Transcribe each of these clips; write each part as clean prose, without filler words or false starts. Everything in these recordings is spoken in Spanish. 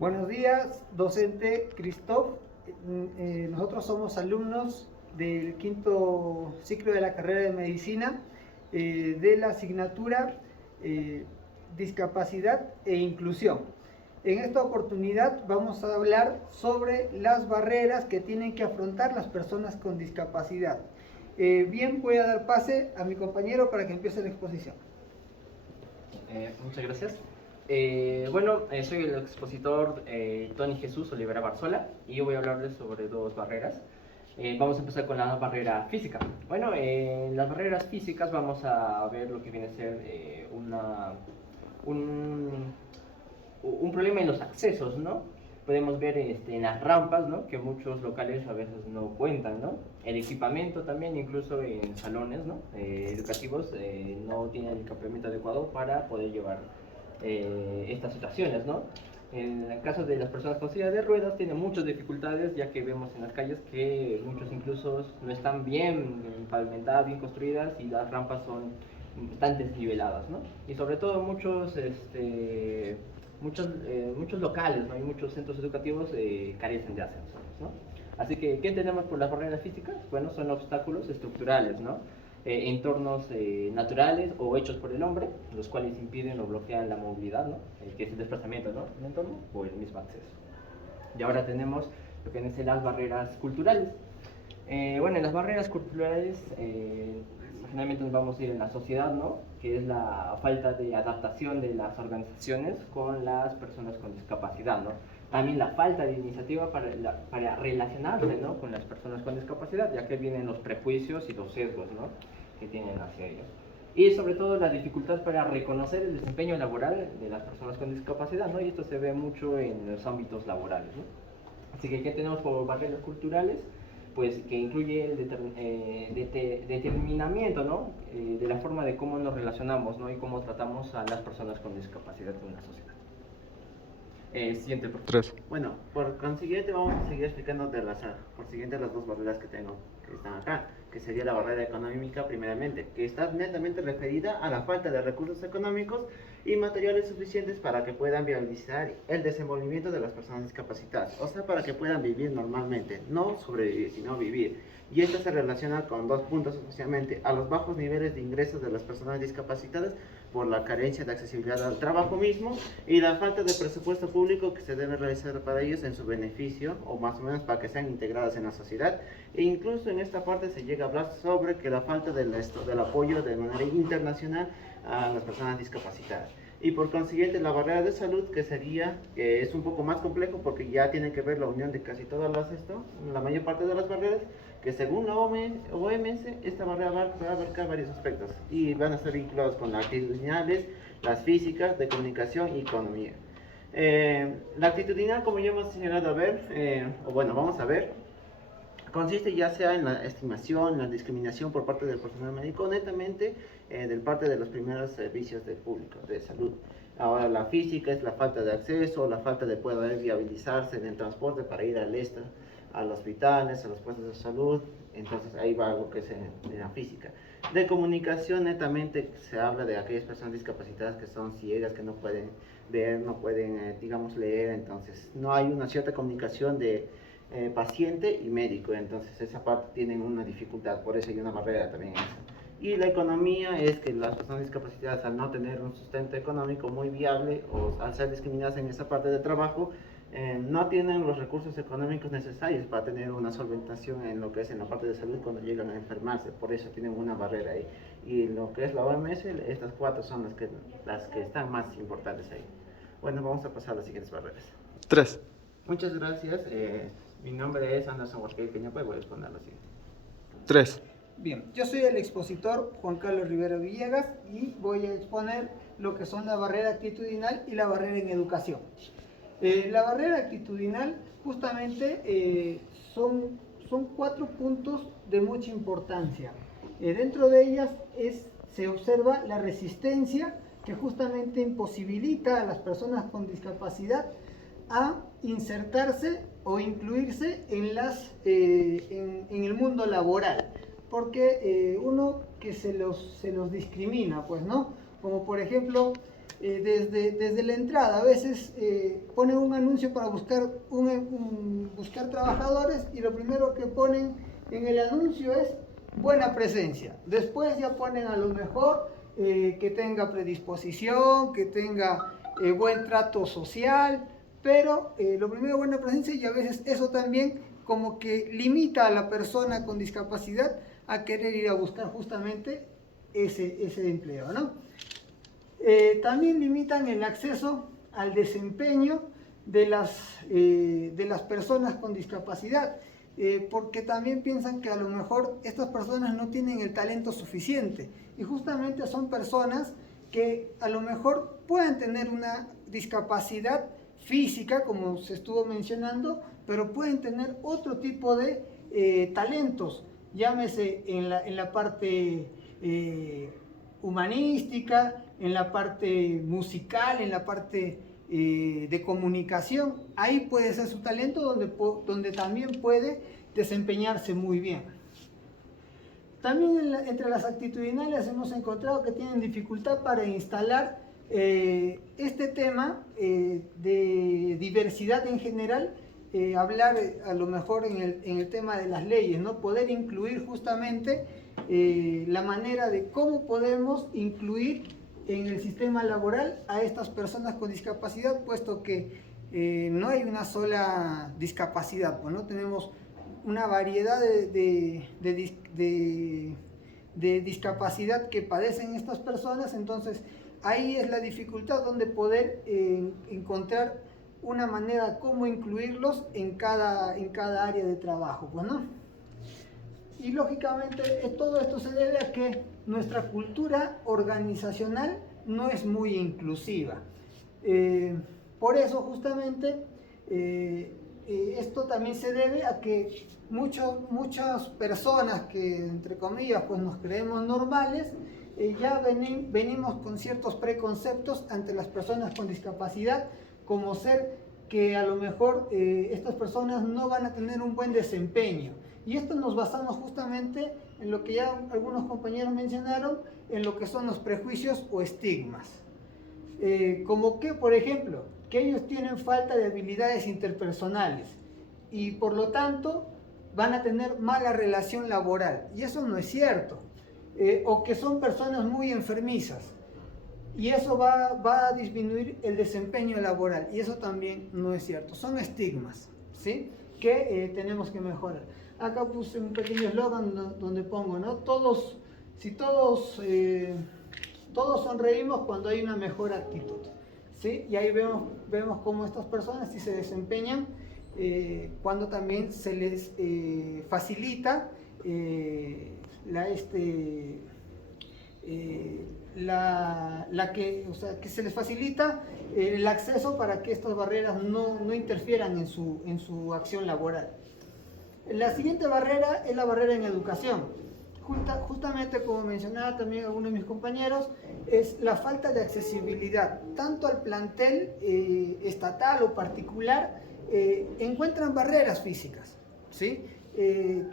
Buenos días, docente Christoph. Nosotros somos alumnos del quinto ciclo de la carrera de medicina de la asignatura Discapacidad e Inclusión. En esta oportunidad vamos a hablar sobre las barreras que tienen que afrontar las personas con discapacidad. Bien, voy a dar pase a mi compañero para que empiece la exposición. Muchas gracias. Soy el expositor Tony Jesús Olivera Barzola y yo voy a hablarles sobre dos barreras. Vamos a empezar con la barrera física. En las barreras físicas vamos a ver lo que viene a ser un problema en los accesos, ¿no? Podemos ver en las rampas, ¿no? Que muchos locales a veces no cuentan, ¿no? El equipamiento también, incluso en salones, ¿no? Educativos, no tienen el equipamiento adecuado para poder llevar estas situaciones, ¿no? En el caso de las personas con silla de ruedas tienen muchas dificultades, ya que vemos en las calles que muchos incluso no están bien pavimentadas, bien construidas, y las rampas están desniveladas, ¿no? Y sobre todo muchos locales, ¿no? Y muchos centros educativos carecen de ascensores, ¿no? Así que, ¿qué entendemos por las barreras físicas? Bueno, son obstáculos estructurales, ¿no? Entornos naturales o hechos por el hombre, los cuales impiden o bloquean la movilidad, ¿no? Que es el desplazamiento, ¿no? del entorno o el mismo acceso. Y ahora tenemos lo que son las barreras culturales. En las barreras culturales generalmente nos vamos a ir en la sociedad, ¿no? Que es la falta de adaptación de las organizaciones con las personas con discapacidad, ¿no? También la falta de iniciativa para relacionarse, ¿no? Con las personas con discapacidad, ya que vienen los prejuicios y los sesgos, ¿no? Que tienen hacia ellos. Y sobre todo la dificultad para reconocer el desempeño laboral de las personas con discapacidad, ¿no? Y esto se ve mucho en los ámbitos laborales, ¿no? Así que, ¿qué tenemos como barreras culturales? Pues que incluye el determinamiento, ¿no? De la forma de cómo nos relacionamos, ¿no? Y cómo tratamos a las personas con discapacidad en la sociedad. Siguiente, por favor. 3. Bueno, por consiguiente vamos a seguir explicando por siguiente las dos barreras que tengo, que están acá, que sería la barrera económica primeramente, que está netamente referida a la falta de recursos económicos y materiales suficientes para que puedan viabilizar el desenvolvimiento de las personas discapacitadas, o sea, para que puedan vivir normalmente, no sobrevivir, sino vivir. Y esto se relaciona con dos puntos especialmente: a los bajos niveles de ingresos de las personas discapacitadas por la carencia de accesibilidad al trabajo mismo y la falta de presupuesto público que se debe realizar para ellos en su beneficio, o más o menos para que sean integradas en la sociedad. E incluso en esta parte se llega a hablar sobre que la falta del apoyo de manera internacional a las personas discapacitadas. Y por consiguiente la barrera de salud, que es un poco más complejo porque ya tiene que ver la unión de casi todas la mayor parte de las barreras, que según la OMS, esta barrera va a abarcar varios aspectos y van a estar vinculados con las actitudinales, las físicas, de comunicación y economía. La actitudinal, como ya hemos señalado vamos a ver, consiste ya sea en la estimación, la discriminación por parte del personal médico, netamente del parte de los primeros servicios del público de salud. Ahora, la física es la falta de acceso, la falta de poder viabilizarse en el transporte para ir a los hospitales, a los puestos de salud. Entonces ahí va algo que es en la física. De comunicación, netamente se habla de aquellas personas discapacitadas que son ciegas, que no pueden ver, no pueden, leer. Entonces no hay una cierta comunicación de paciente y médico. Entonces esa parte tienen una dificultad, por eso hay una barrera también en eso. Y la economía es que las personas discapacitadas, al no tener un sustento económico muy viable o al ser discriminadas en esa parte de trabajo, no tienen los recursos económicos necesarios para tener una solventación en lo que es en la parte de salud cuando llegan a enfermarse. Por eso tienen una barrera ahí. Y lo que es la OMS, estas cuatro son las que están más importantes ahí. Bueno, vamos a pasar a las siguientes barreras. 3. Muchas gracias. Mi nombre es Anderson Huarquey Peñapa y voy a responder así. 3. Bien, yo soy el expositor Juan Carlos Rivera Villegas y voy a exponer lo que son la barrera actitudinal y la barrera en educación. La barrera actitudinal justamente son 4 puntos de mucha importancia. Dentro de ellas se observa la resistencia, que justamente imposibilita a las personas con discapacidad a insertarse o incluirse en el mundo laboral, porque uno que se los discrimina, pues, ¿no? Como por ejemplo, desde la entrada. A veces ponen un anuncio para buscar, buscar trabajadores y lo primero que ponen en el anuncio es buena presencia. Después ya ponen a lo mejor que tenga predisposición, que tenga buen trato social, pero lo primero buena presencia, y a veces eso también como que limita a la persona con discapacidad a querer ir a buscar justamente ese empleo, ¿no? También limitan el acceso al desempeño de las personas con discapacidad, porque también piensan que a lo mejor estas personas no tienen el talento suficiente, y justamente son personas que a lo mejor pueden tener una discapacidad física, como se estuvo mencionando, pero pueden tener otro tipo de talentos, llámese en la parte humanística, en la parte musical, en la parte de comunicación. Ahí puede ser su talento donde también puede desempeñarse muy bien. También entre las actitudinales hemos encontrado que tienen dificultad para instalar este tema de diversidad en general, hablar a lo mejor en el tema de las leyes, ¿no? Poder incluir justamente la manera de cómo podemos incluir en el sistema laboral a estas personas con discapacidad, puesto que no hay una sola discapacidad, pues, ¿no? Tenemos una variedad de discapacidad que padecen estas personas. Entonces ahí es la dificultad donde poder encontrar una manera cómo incluirlos en cada área de trabajo, pues, ¿no? Y lógicamente todo esto se debe a que nuestra cultura organizacional no es muy inclusiva. Por eso justamente esto también se debe a que muchas personas que entre comillas pues nos creemos normales, ya venimos con ciertos preconceptos ante las personas con discapacidad, como ser que a lo mejor estas personas no van a tener un buen desempeño. Y esto nos basamos justamente en lo que ya algunos compañeros mencionaron, en lo que son los prejuicios o estigmas. Como que, por ejemplo, que ellos tienen falta de habilidades interpersonales y por lo tanto van a tener mala relación laboral. Y eso no es cierto. O que son personas muy enfermizas y eso va a disminuir el desempeño laboral, y eso también no es cierto. Son estigmas, ¿sí?, que tenemos que mejorar. Acá puse un pequeño eslogan donde pongo, ¿no? Todos sonreímos cuando hay una mejor actitud, ¿sí? Y ahí vemos cómo estas personas sí se desempeñan cuando también se les facilita que se les facilita el acceso para que estas barreras no interfieran en su acción laboral. La siguiente barrera es la barrera en educación. Justamente como mencionaba también algunos de mis compañeros, es la falta de accesibilidad. Tanto al plantel estatal o particular encuentran barreras físicas, ¿sí?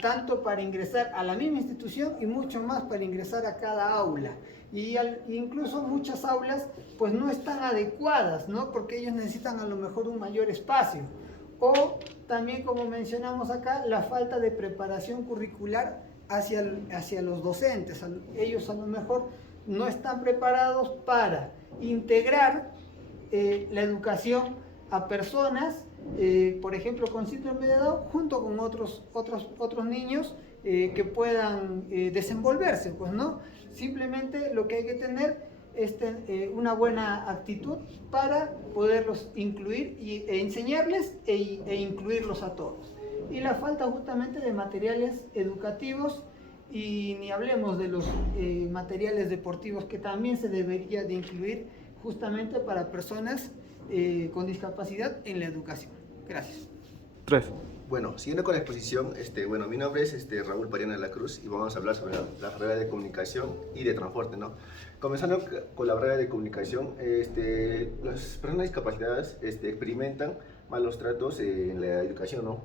Tanto para ingresar a la misma institución y mucho más para ingresar a cada aula. Y incluso muchas aulas pues no están adecuadas, ¿no? Porque ellos necesitan a lo mejor un mayor espacio. O también, como mencionamos acá, la falta de preparación curricular hacia los docentes. Ellos a lo mejor no están preparados para integrar la educación a personas, por ejemplo, con síndrome de Down, junto con otros niños que puedan desenvolverse, pues, ¿no? Simplemente lo que hay que tener es una buena actitud para poderlos incluir e enseñarles e incluirlos a todos. Y la falta justamente de materiales educativos, y ni hablemos de los materiales deportivos, que también se debería de incluir justamente para personas con discapacidad en la educación. Gracias. 3. Bueno, siguiendo con la exposición, mi nombre es Raúl Pariana de la Cruz y vamos a hablar sobre la carrera de comunicación y de transporte, ¿no? Comenzando con la barrera de comunicación, las personas discapacitadas experimentan malos tratos en la educación, ¿no?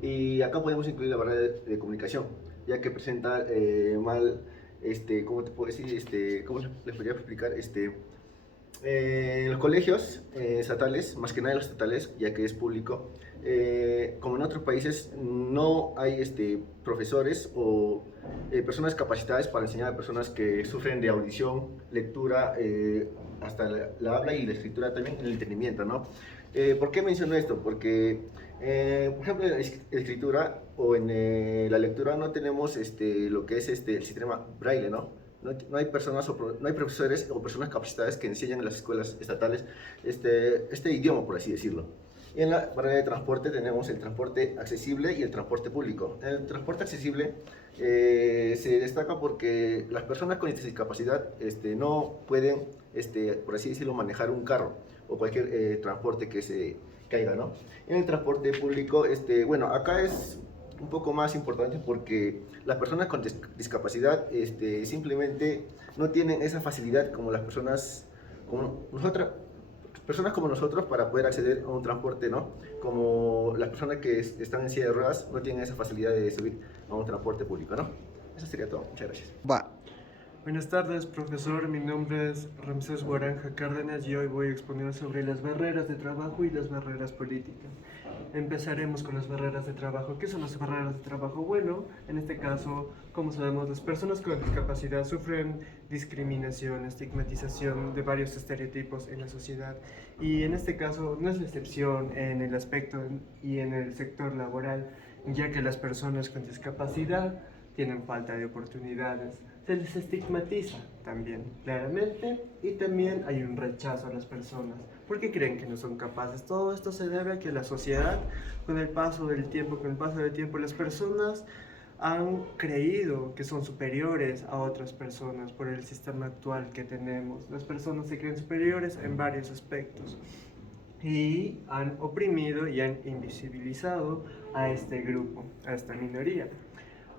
Y acá podemos incluir la barrera de comunicación, ya que presenta ¿cómo te puedo decir? ¿Cómo les podría explicar? En los colegios estatales, más que nada los estatales, ya que es público, como en otros países, no hay profesores o personas capacitadas para enseñar a personas que sufren de audición, lectura, hasta la habla y la escritura también, el entendimiento, ¿no? ¿Por qué menciono esto? Porque, por ejemplo, en la escritura o en la lectura no tenemos lo que es el sistema braille, ¿no? No hay personas no hay profesores o personas capacitadas que enseñan en las escuelas estatales este idioma, por así decirlo. Y en la barrera de transporte tenemos el transporte accesible y el transporte público. El transporte accesible se destaca porque las personas con discapacidad no pueden, por así decirlo, manejar un carro o cualquier transporte que se caiga, ¿no? En el transporte público, bueno, acá es un poco más importante porque las personas con discapacidad simplemente no tienen esa facilidad como las personas como nosotros para poder acceder a un transporte, ¿no? Como las personas que están en silla de ruedas no tienen esa facilidad de subir a un transporte público, ¿no? Eso sería todo. Muchas gracias. Va. Buenas tardes, profesor. Mi nombre es Ramsés Guaranja Cárdenas y hoy voy a exponer sobre las barreras de trabajo y las barreras políticas. Empezaremos con las barreras de trabajo. ¿Qué son las barreras de trabajo? Bueno, en este caso, como sabemos, las personas con discapacidad sufren discriminación, estigmatización de varios estereotipos en la sociedad. Y en este caso no es la excepción en el aspecto y en el sector laboral, ya que las personas con discapacidad tienen falta de oportunidades. Se les estigmatiza también, claramente, y también hay un rechazo a las personas, porque creen que no son capaces. Todo esto se debe a que la sociedad, con el paso del tiempo, las personas han creído que son superiores a otras personas por el sistema actual que tenemos. Las personas se creen superiores en varios aspectos y han oprimido y han invisibilizado a este grupo, a esta minoría.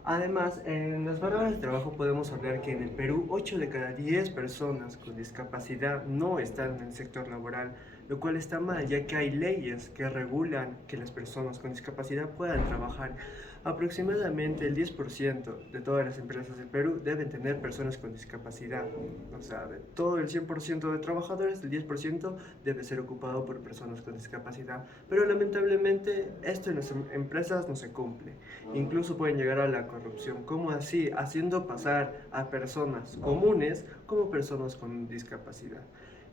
Además, en las barreras de trabajo podemos hablar que en el Perú 8 de cada 10 personas con discapacidad no están en el sector laboral, lo cual está mal, ya que hay leyes que regulan que las personas con discapacidad puedan trabajar. Aproximadamente el 10% de todas las empresas del Perú deben tener personas con discapacidad. O sea, de todo el 100% de trabajadores, el 10% debe ser ocupado por personas con discapacidad. Pero lamentablemente esto en las empresas no se cumple. Incluso pueden llegar a la corrupción. ¿Cómo así? Haciendo pasar a personas comunes como personas con discapacidad.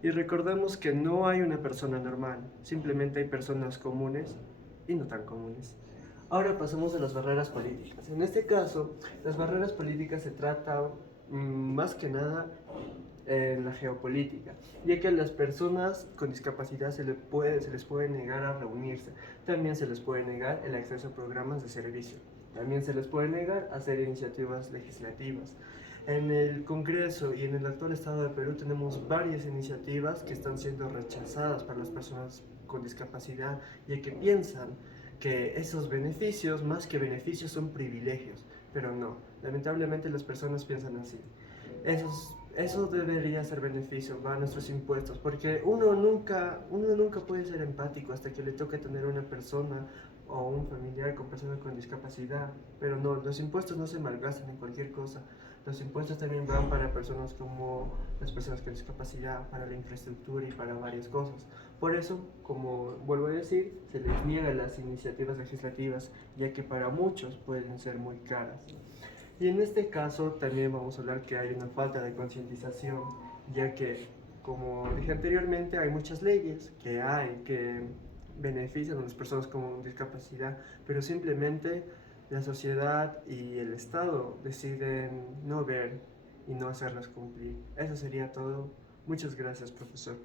Y recordemos que no hay una persona normal, simplemente hay personas comunes y no tan comunes. Ahora pasamos a las barreras políticas. En este caso, las barreras políticas se tratan más que nada en la geopolítica, ya que a las personas con discapacidad se les puede negar a reunirse, también se les puede negar el acceso a programas de servicio, también se les puede negar hacer iniciativas legislativas. En el Congreso y en el actual Estado de Perú tenemos varias iniciativas que están siendo rechazadas para las personas con discapacidad, ya que piensan que esos beneficios, más que beneficios, son privilegios, pero no, lamentablemente las personas piensan así. Eso debería ser beneficio, va a nuestros impuestos, porque uno nunca puede ser empático hasta que le toque tener una persona o un familiar con personas con discapacidad, pero no, los impuestos no se malgastan en cualquier cosa. Los impuestos también van para personas como las personas con discapacidad, para la infraestructura y para varias cosas. Por eso, como vuelvo a decir, se les niega las iniciativas legislativas, ya que para muchos pueden ser muy caras. Y en este caso también vamos a hablar que hay una falta de concientización, ya que, como dije anteriormente, hay muchas leyes que benefician a las personas con discapacidad, pero simplemente la sociedad y el Estado deciden no ver y no hacerlas cumplir. Eso sería todo. Muchas gracias, profesor.